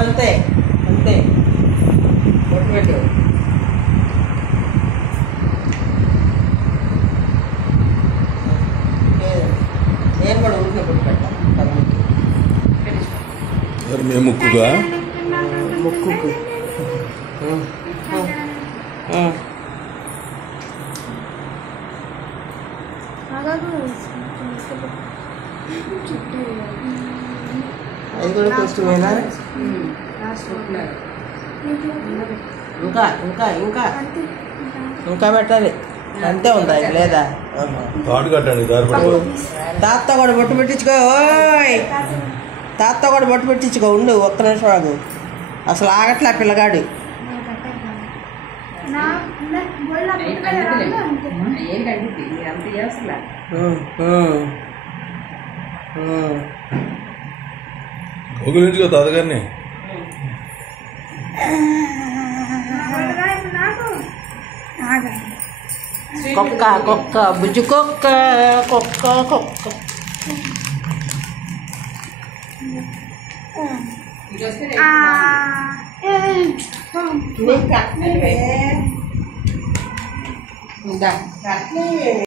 అంతే అంతే బొట్టు పెట్టు. నేను కూడా ఊరికే బొట్టు పెట్టాను తమ్ముడికి. మేము ముక్కుగా ముక్కుకు అది కూడా కష్టమేనా? ఇంకా ఇంకా ఇంకా ఇంకా పెట్టాలి. అంతే ఉందా ఇది లేదా? తాడు కట్టండి తాత కూడా బొట్టు పెట్టించుకో. ఓయ్ తాత కూడా బొట్టు పెట్టించుకో. ఉండు ఒక్క నిమిషం ఆగు. అసలు ఆగట్లే పిల్లగాడు. గురించి తాతగారిని కుక్క కుక్క బుజ్జు కుక్క కుక్క కుక్క ఇంకా